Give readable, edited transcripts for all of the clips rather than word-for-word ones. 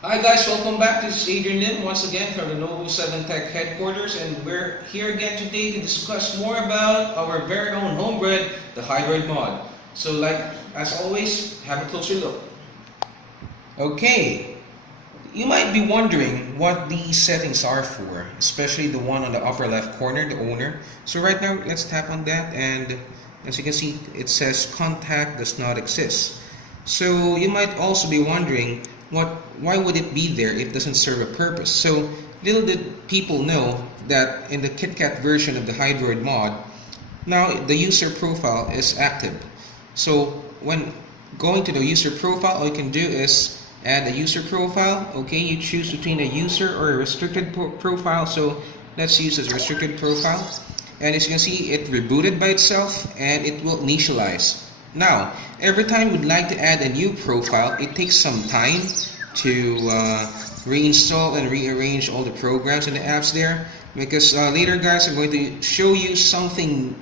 Hi guys, welcome back. This is Adrian Lim once again from the Novo 7 Tech headquarters, and we're here again today to discuss more about our very own homebred, the Hydroid mod. So like as always, have a closer look. Okay, you might be wondering what these settings are for, especially the one on the upper left corner, the owner. So right now, let's tap on that, and as you can see, it says contact does not exist. So you might also be wondering, why would it be there if it doesn't serve a purpose? So little did people know that in the KitKat version of the Hydroid mod, now the user profile is active. So when going to the user profile, all you can do is add a user profile. Okay, you choose between a user or a restricted profile. So let's use as restricted profile. And as you can see, it rebooted by itself and it will initialize. Now, every time we'd like to add a new profile, it takes some time to reinstall and rearrange all the programs and the apps there. Because later, guys, I'm going to show you something,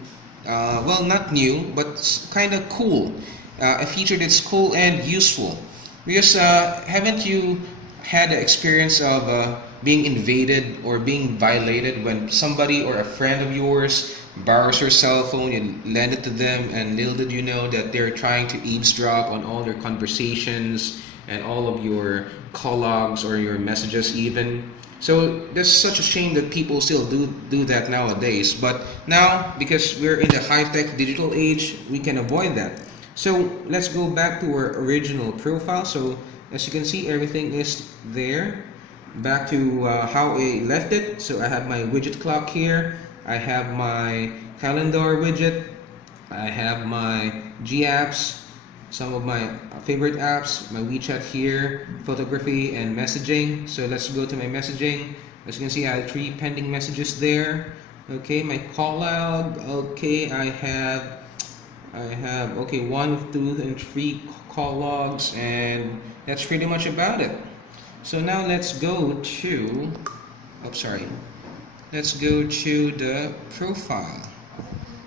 well, not new, but kind of cool. A feature that's cool and useful. Because haven't you had the experience of being invaded or being violated when somebody or a friend of yours borrows your cell phone, you lend it to them, and little did you know that they're trying to eavesdrop on all your conversations and all of your call logs or your messages even. So that's such a shame that people still do that nowadays. But now, because we're in the high-tech digital age, we can avoid that. So let's go back to our original profile. So as you can see, everything is there. Back to how I left it. So I have my widget clock here. I have my calendar widget. I have my G apps, some of my favorite apps, my WeChat here, photography and messaging. So let's go to my messaging. As you can see, I have 3 pending messages there. Okay, my call log. Okay, I have okay 1, 2, and 3 call logs, and that's pretty much about it. So now let's go to, let's go to the profile.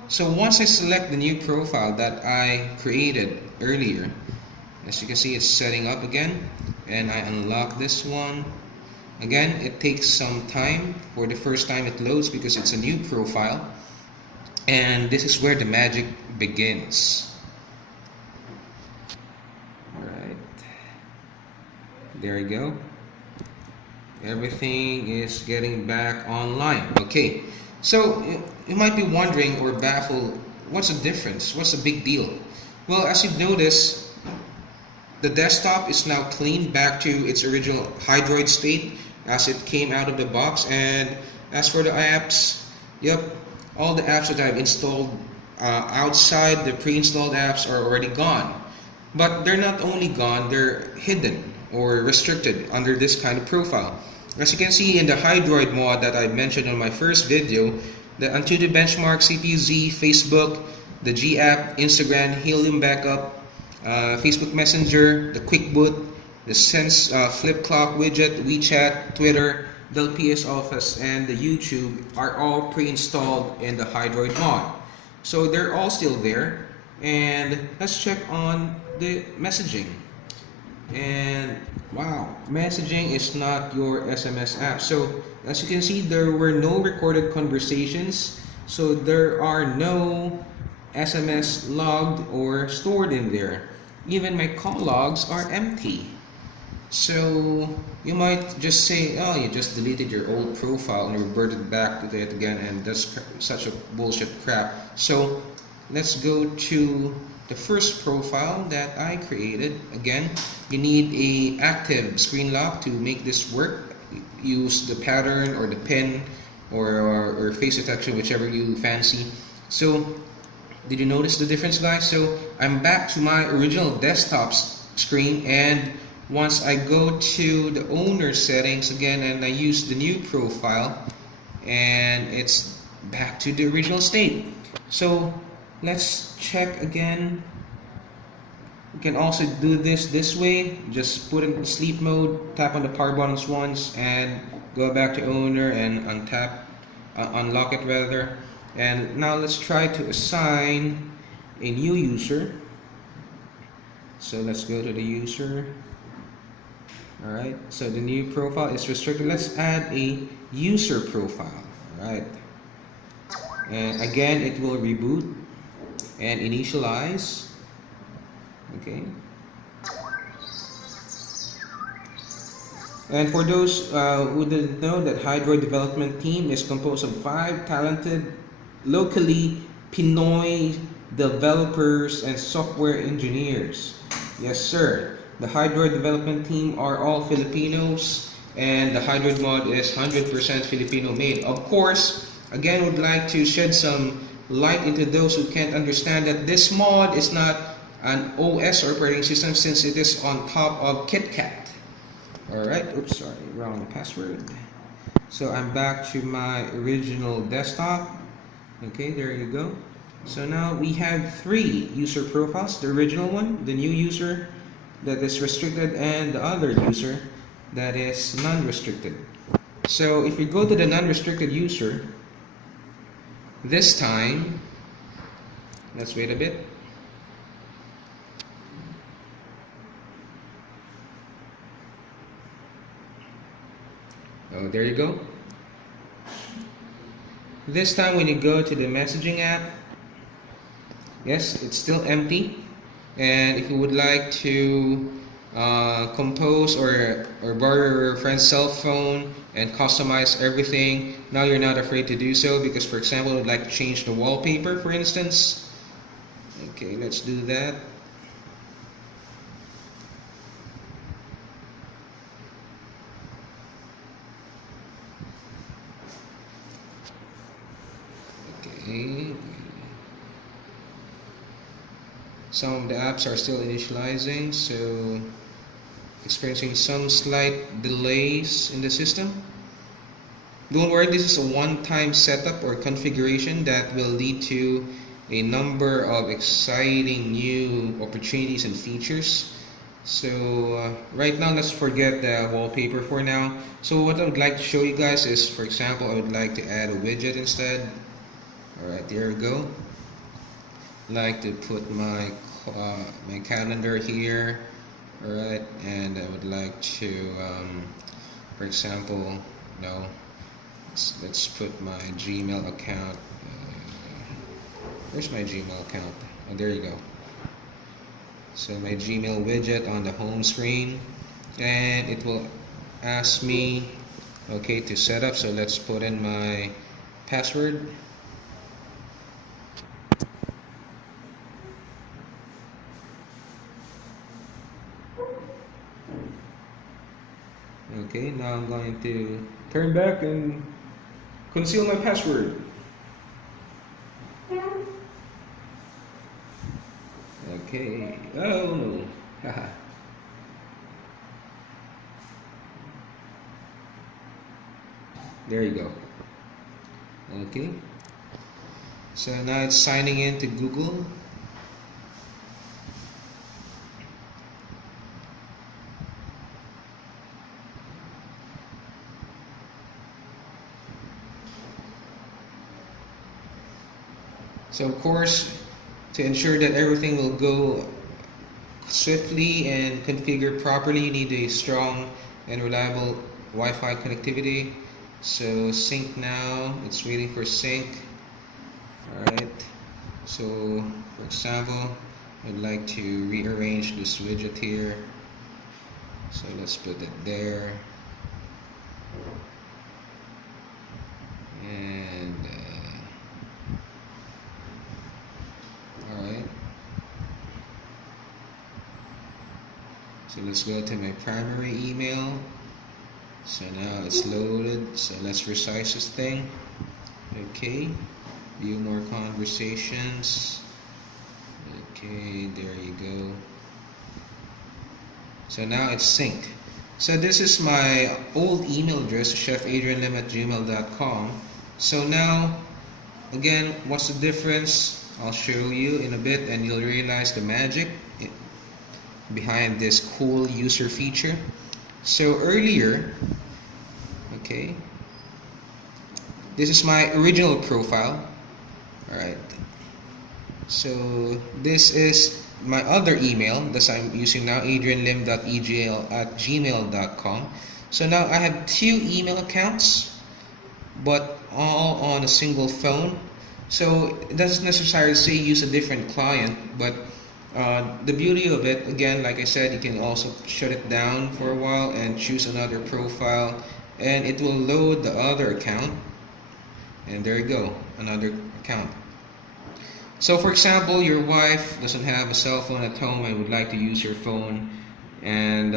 So once I select the new profile that I created earlier, as you can see, it's setting up again, and I unlock this one. Again, it takes some time for the first time it loads because it's a new profile, and this is where the magic begins. Alright, there we go. Everything is getting back online. Okay, so you might be wondering or baffled, what's the difference? What's the big deal? Well, as you've noticed, the desktop is now cleaned back to its original Hydroid state as it came out of the box. And as for the apps, yep, all the apps that I've installed outside the pre-installed apps are already gone. But they're not only gone, they're hidden or restricted under this kind of profile. As you can see in the Hydroid mod that I mentioned on my first video, the Antutu Benchmark, CPU-Z, Facebook, the G app, Instagram, Helium Backup, Facebook Messenger, the Quick Boot, the Sense Flip Clock widget, WeChat, Twitter, the PS Office, and the YouTube are all pre-installed in the Hydroid mod. So they're all still there. And let's check on the messaging. And wow, messaging is not your SMS app. So as you can see, there were no recorded conversations, so there are no SMS logged or stored in there. Even my call logs are empty. So you might just say, oh, you just deleted your old profile and reverted back to it again, and that's such a bullshit crap. So let's go to the first profile that I created. Again, you need a active screen lock to make this work. Use the pattern or the pin or face detection, whichever you fancy. So did you notice the difference, guys? So I'm back to my original desktop screen, and once I go to the owner settings again and I use the new profile, and it's back to the original state. So let's check again. You can also do this way. Just put it in sleep mode, tap on the power buttons once, and go back to owner and unlock it rather. And now let's try to assign a new user. So let's go to the user. Alright, so the new profile is restricted. Let's add a user profile. Alright, and again it will reboot and initialize. Okay, and for those who didn't know, that Hydroid development team is composed of 5 talented, locally Pinoy developers and software engineers. Yes, sir. The Hydroid development team are all Filipinos, and the Hydroid mod is 100% Filipino made. Of course, again, would like to shed some light into those who can't understand that this mod is not an OS operating system, since it is on top of KitKat. Alright, oops, sorry, wrong password. So I'm back to my original desktop. Okay, there you go. So now we have 3 user profiles: the original one, the new user that is restricted, and the other user that is non-restricted. So if we go to the non-restricted user, this time, let's wait a bit. Oh, there you go. This time when you go to the messaging app, yes, it's still empty. And if you would like to compose or borrow your friend's cell phone and customize everything, now you're not afraid to do so, because for example, you'd like to change the wallpaper, for instance. Okay, let's do that. Okay. Some of the apps are still initializing, so experiencing some slight delays in the system. Don't worry, this is a one-time setup or configuration that will lead to a number of exciting new opportunities and features. So right now, let's forget the wallpaper for now. So what I would like to show you guys is, for example, I would like to add a widget instead. Alright, there we go. Like to put my my calendar here. Alright, and I would like to for example, no, let's put my Gmail account. Where's my Gmail account? Oh, there you go. So my Gmail widget on the home screen, and it will ask me, okay, to set up. So let's put in my password. Okay, now I'm going to turn back and conceal my password. Okay, oh no, haha. There you go. Okay, so now it's signing in to Google. So of course, to ensure that everything will go swiftly and configured properly, you need a strong and reliable Wi-Fi connectivity. So sync now, it's waiting for sync. Alright, so for example, I'd like to rearrange this widget here. So let's put it there. And alright, so let's go to my primary email. So now it's loaded, so let's resize this thing. Okay, view more conversations. Okay, there you go. So now it's synced. So this is my old email address, chefadrianlim@gmail.com. So now, again, what's the difference? I'll show you in a bit, and you'll realize the magic behind this cool user feature. So earlier, okay, this is my original profile. Alright, so this is my other email that I'm using now, adrianlim.egl@gmail.com. So now I have two email accounts, but all on a single phone. So it doesn't necessarily say use a different client, but the beauty of it, again, like I said, you can also shut it down for a while and choose another profile, and it will load the other account, and there you go, another account. So for example, your wife doesn't have a cell phone at home and would like to use your phone, and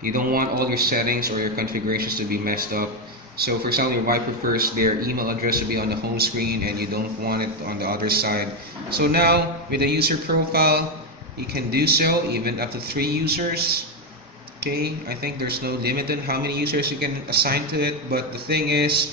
you don't want all your settings or your configurations to be messed up. So for example, your wife prefers their email address to be on the home screen and you don't want it on the other side. So now with the user profile, you can do so, even up to 3 users. Okay, I think there's no limit on how many users you can assign to it, but the thing is,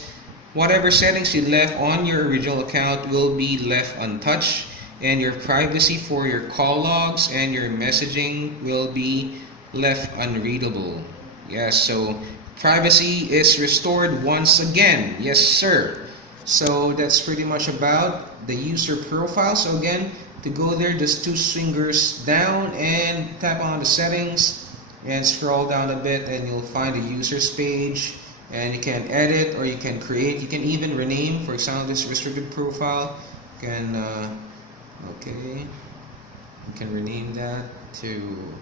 whatever settings you left on your original account will be left untouched, and your privacy for your call logs and your messaging will be left unreadable. Yes, so privacy is restored once again. Yes, sir. So that's pretty much about the user profile. So again, to go there, just 2 fingers down and tap on the settings and scroll down a bit, and you'll find the users page. And you can edit or you can create. You can even rename. For example, this restricted profile can okay. You can rename that to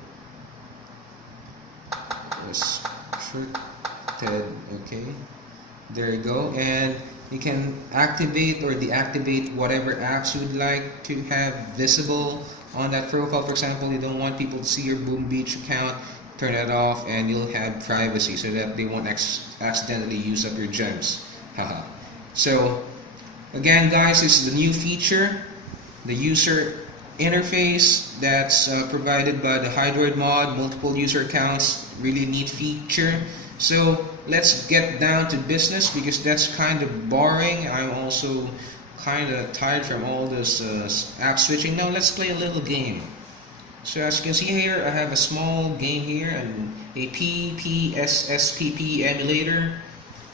restricted. Okay, there you go. And you can activate or deactivate whatever apps you would like to have visible on that profile. For example, you don't want people to see your Boom Beach account, turn that off, and you'll have privacy so that they won't accidentally use up your gems. Haha. So again, guys, this is the new feature, the user interface that's provided by the Hydroid mod, multiple user accounts. Really neat feature. So let's get down to business, because that's kind of boring. I'm also kind of tired from all this app switching. Now let's play a little game. So as you can see here, I have a small game here and a PPSSPP emulator.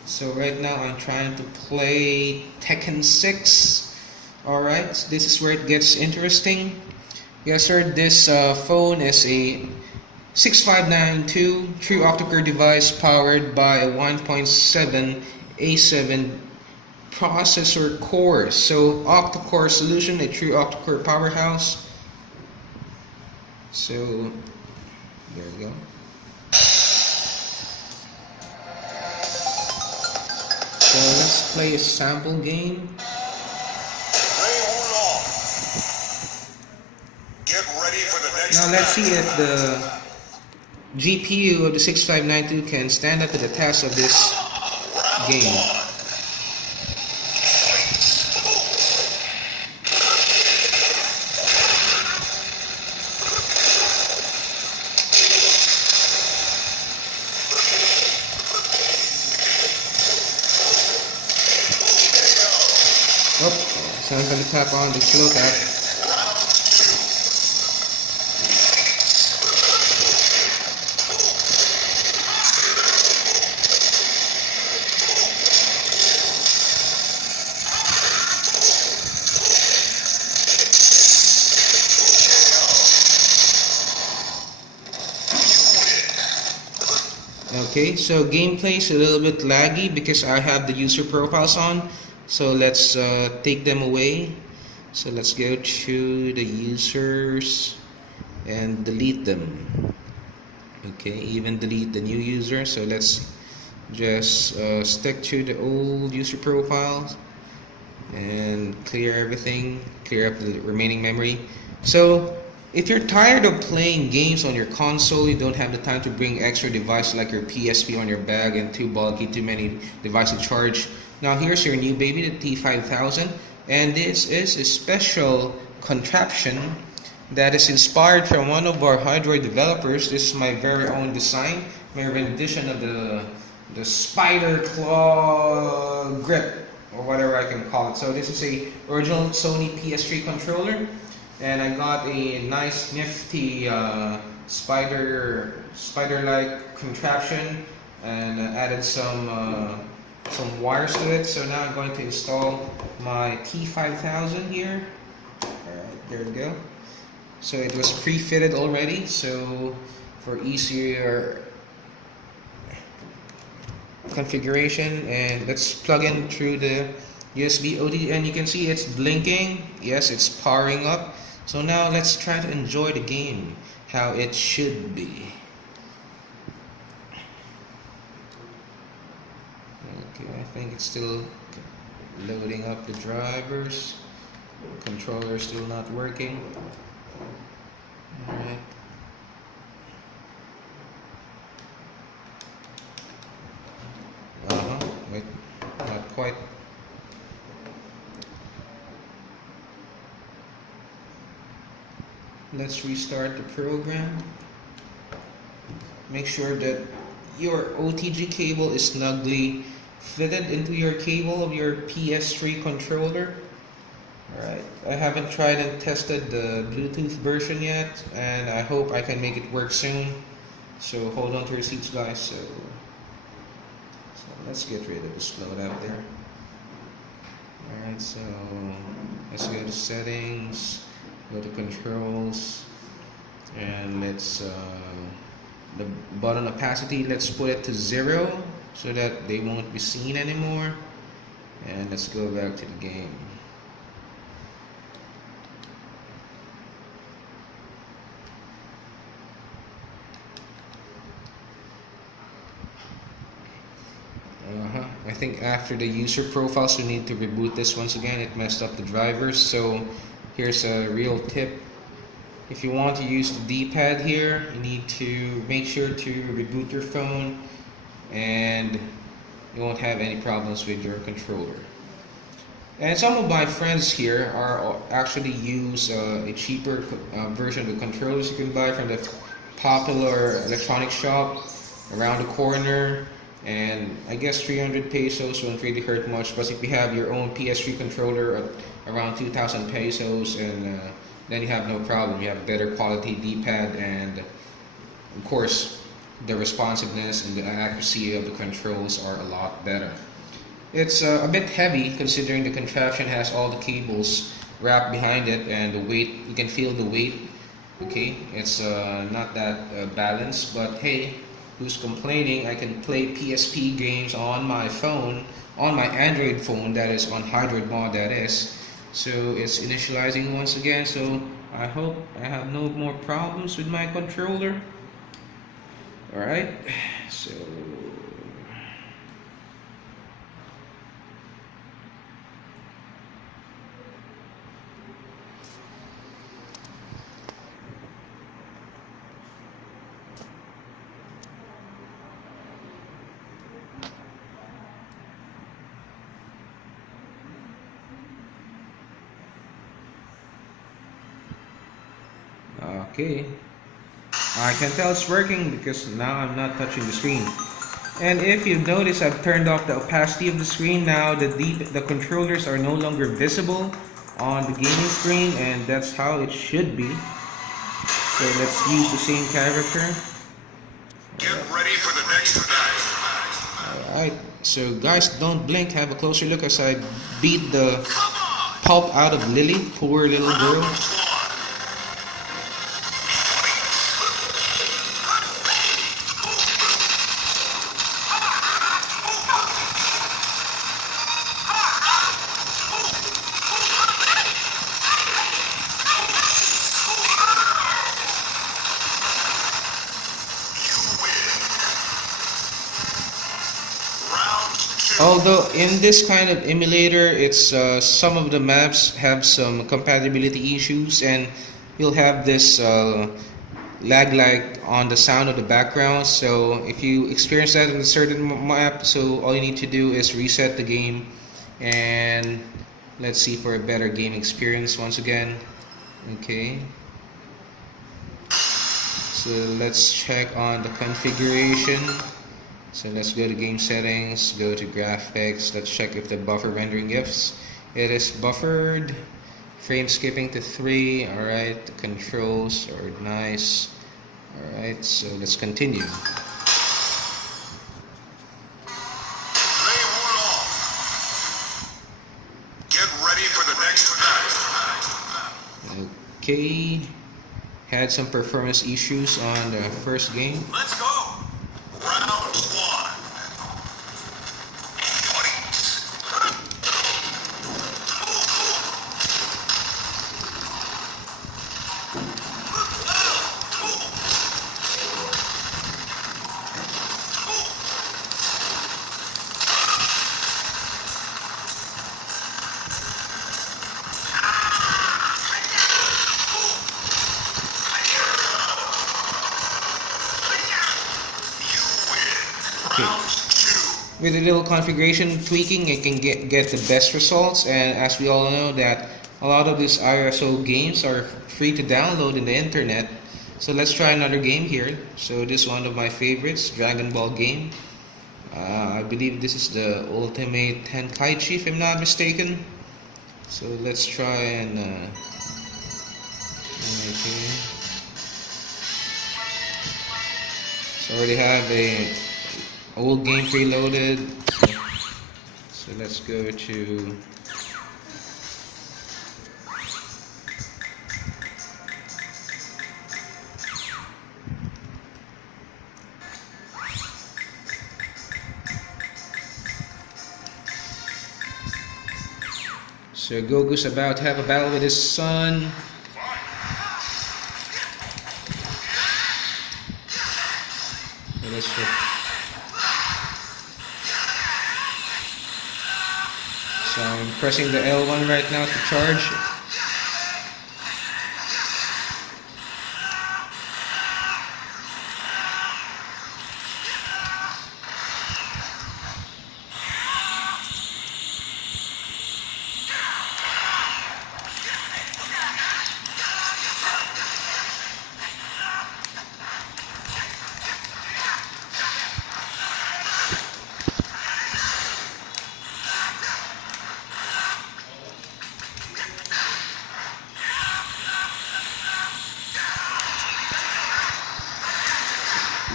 So right now I'm trying to play Tekken 6. Alright, this is where it gets interesting. Yes sir, this phone is a 6592 true octa-core device powered by a 1.7 A7 processor core. So octa-core solution, a true octa-core powerhouse. So there we go. So let's play a sample game. Now let's see if the GPU of the 6592 can stand up to the test of this game. Oh, so I'm going to tap on the slow tap. Okay, so gameplay is a little bit laggy because I have the user profiles on. So let's take them away. So let's go to the users and delete them. Okay, even delete the new user. So let's just stick to the old user profiles and clear everything, clear up the remaining memory. So if you're tired of playing games on your console, you don't have the time to bring extra devices like your PSP on your bag and too bulky, too many devices to charge. Now here's your new baby, the T5000, and this is a special contraption that is inspired from one of our Hydroid developers. This is my very own design, my rendition of the spider claw grip, or whatever I can call it. So this is a original Sony PS3 controller. And I got a nice nifty spider-like contraption, and added some wires to it. So now I'm going to install my T5000 here. Alright, there we go. So it was pre-fitted already, so for easier configuration. And let's plug in through the USB OT, and you can see it's blinking. Yes, it's powering up. So now let's try to enjoy the game how it should be. Okay, I think it's still loading up the drivers. Controller still not working. Alright. Wait, not quite. Let's restart the program. Make sure that your OTG cable is snugly fitted into your cable of your PS3 controller. Alright, I haven't tried and tested the Bluetooth version yet, and I hope I can make it work soon. So hold on to your seats, guys. So let's get rid of this load out there. Alright, so let's go to settings, go to controls, and let's the button opacity, let's put it to 0 so that they won't be seen anymore. And let's go back to the game. I think after the user profiles, we need to reboot this once again. It messed up the drivers. So here's a real tip. If you want to use the D-pad here, you need to make sure to reboot your phone, and you won't have any problems with your controller. And some of my friends here are actually use a cheaper version of the controllers you can buy from the popular electronic shop around the corner. And I guess 300 pesos won't really hurt much, but if you have your own PS3 controller at around 2,000 pesos, and then you have no problem. You have better quality D-pad, and of course the responsiveness and the accuracy of the controls are a lot better. It's a bit heavy considering the contraption has all the cables wrapped behind it, and the weight, you can feel the weight. Okay, it's not that balanced, but hey, who's complaining? I can play PSP games on my phone, on my Android phone, that is on hybrid mod, that is. So it's initializing once again, so I hope I have no more problems with my controller. Alright, so okay, I can tell it's working because now I'm not touching the screen. And if you've noticed, I've turned off the opacity of the screen. Now the controllers are no longer visible on the gaming screen, and that's how it should be. So let's use the same character. Get ready for the next match. Alright, so guys, don't blink, have a closer look as I beat the pulp out of Lily, poor little girl. Although in this kind of emulator, it's some of the maps have some compatibility issues, and you'll have this lag like on the sound of the background. So if you experience that in a certain map, so all you need to do is reset the game, and let's see for a better game experience once again. Okay, so let's check on the configuration. So let's go to game settings, go to graphics, let's check if the buffer rendering GIFs. It is buffered, frame skipping to 3, alright, the controls are nice. Alright, so let's continue. They were off. Get ready for the next match. Okay, had some performance issues on the first game. Let's go. Round one. Round two. With a little configuration tweaking, it can get the best results. And as we all know that a lot of these ISO games are free to download in the internet. So let's try another game here. So this is one of my favorites, Dragon Ball game. I believe this is the Ultimate Tenkaichi if I'm not mistaken. So let's try and okay. So I already have a old game preloaded. So let's go to So Goku's about to have a battle with his son. So let's check. So I'm pressing the L1 right now to charge.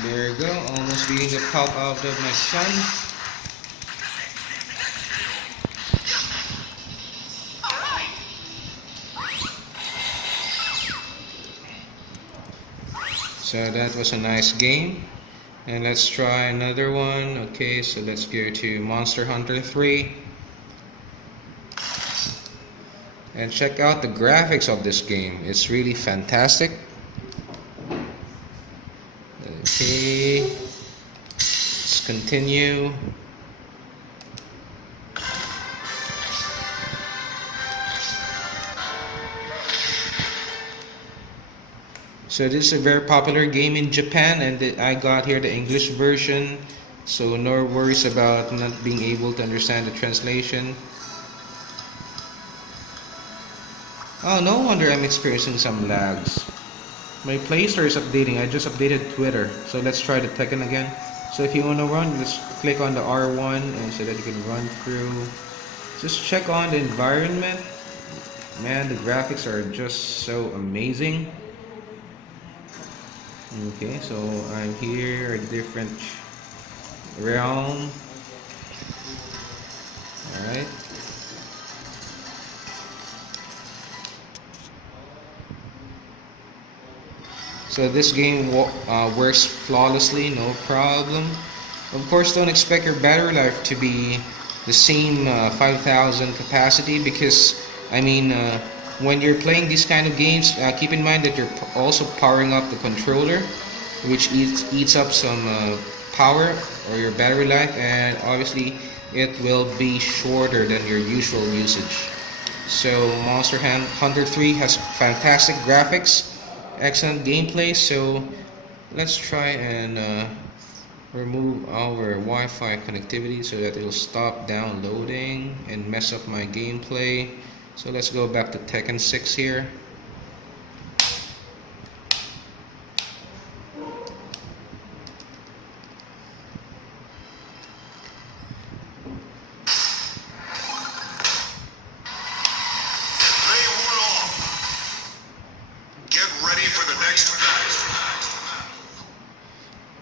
There you go, almost beating the pop out of my son. So that was a nice game. And let's try another one. Okay, so let's go to Monster Hunter 3. And check out the graphics of this game. It's really fantastic. Okay, let's continue. So this is a very popular game in Japan, and I got here the English version, so no worries about not being able to understand the translation. Oh, no wonder I'm experiencing some lags. My Play Store is updating. I just updated Twitter. So let's try the Tekken again. So if you want to run, just click on the R1 and so that you can run through. Just check on the environment. Man, the graphics are just so amazing. Okay, so I'm here, a different realm. Alright. So this game works flawlessly, no problem. Of course, don't expect your battery life to be the same 5000 capacity because, I mean, when you're playing these kind of games, keep in mind that you're also powering up the controller, which eats up some power or your battery life, and obviously it will be shorter than your usual usage. So Monster Hunter 3 has fantastic graphics, excellent gameplay. So let's try and remove our Wi-Fi connectivity so that it will stop downloading and mess up my gameplay. So let's go back to Tekken 6 here.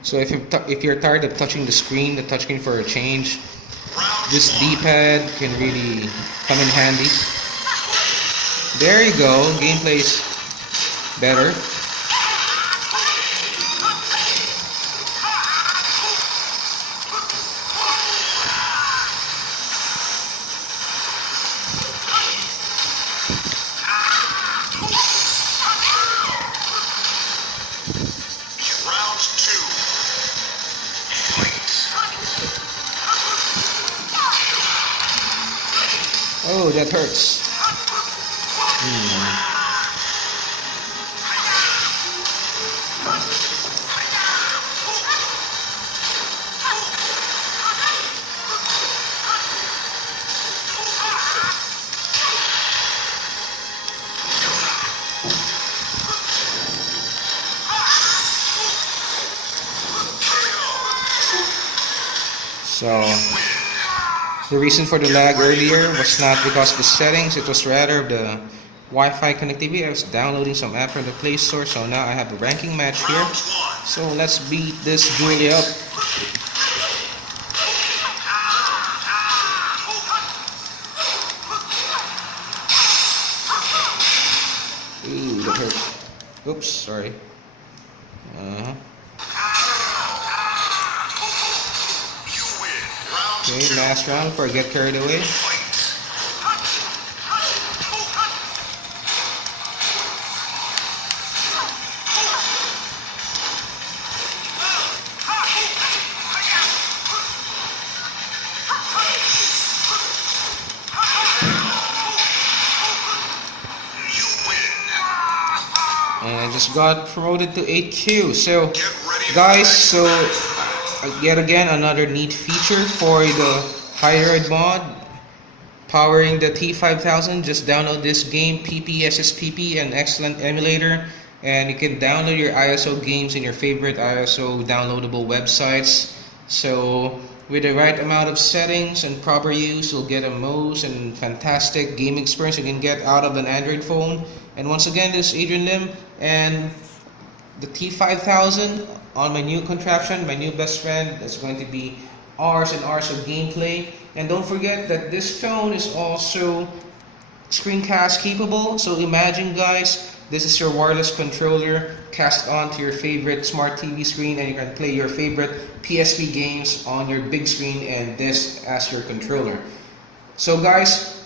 So if you're tired of touching the touch screen for a change, this D-pad can really come in handy. There you go, gameplay's better. Oh, that hurts. So the reason for the lag earlier was not because of the settings, it was rather the Wi-Fi connectivity. I was downloading some app from the Play Store, so now I have a ranking match here. So let's beat this Julie up. Ooh, that hurt. Oops, sorry. Okay, last round before I get carried away. And I just got promoted to 8Q. So guys, so yet again another neat feature for the hybrid mod powering the T5000. Just download this game, PPSSPP, an excellent emulator, and you can download your ISO games in your favorite ISO downloadable websites. So with the right amount of settings and proper use, you'll get a most and fantastic gaming experience you can get out of an Android phone. And once again, this is Adrian Lim, and the T5000 on my new contraption, my new best friend. It's going to be hours and hours of gameplay. And don't forget that this phone is also screencast capable. So imagine guys, this is your wireless controller cast onto your favorite smart TV screen, and you can play your favorite PSP games on your big screen and this as your controller. So guys,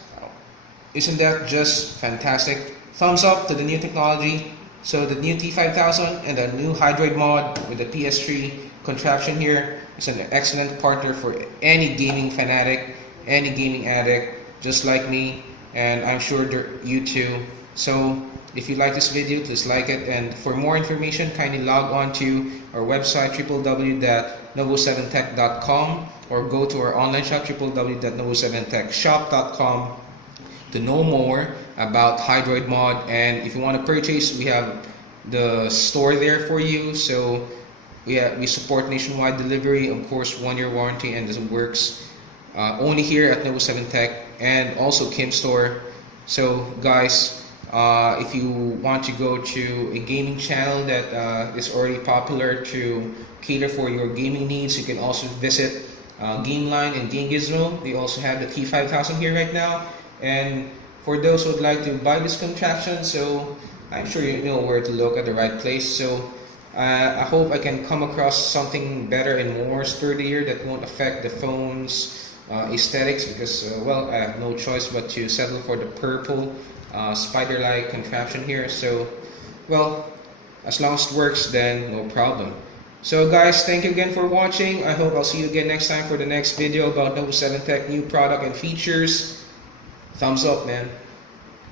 isn't that just fantastic? Thumbs up to the new technology. So the new T5000 and the new Hydroid mod with the PS3 contraption here is an excellent partner for any gaming fanatic, any gaming addict, just like me, and I'm sure you too. So if you like this video, please like it, and for more information, kindly log on to our website www.novo7tech.com or go to our online shop www.novo7techshop.com to know more about Hydroid mod. And if you want to purchase, we have the store there for you. So we support nationwide delivery, of course 1-year warranty, and this works only here at Novo 7 Tech and also Kim Store. So guys, if you want to go to a gaming channel that is already popular to cater for your gaming needs, you can also visit GameLine and Game Gizmo. They also have the T5000 here right now. And for those who would like to buy this contraption, so I'm sure you know where to look at the right place. So I hope I can come across something better and more sturdier that won't affect the phone's aesthetics, because well, I have no choice but to settle for the purple spider-like contraption here. So well, as long as it works, then no problem. So guys, thank you again for watching. I hope I'll see you again next time for the next video about Novo 7 Tech new product and features. Thumbs up, man.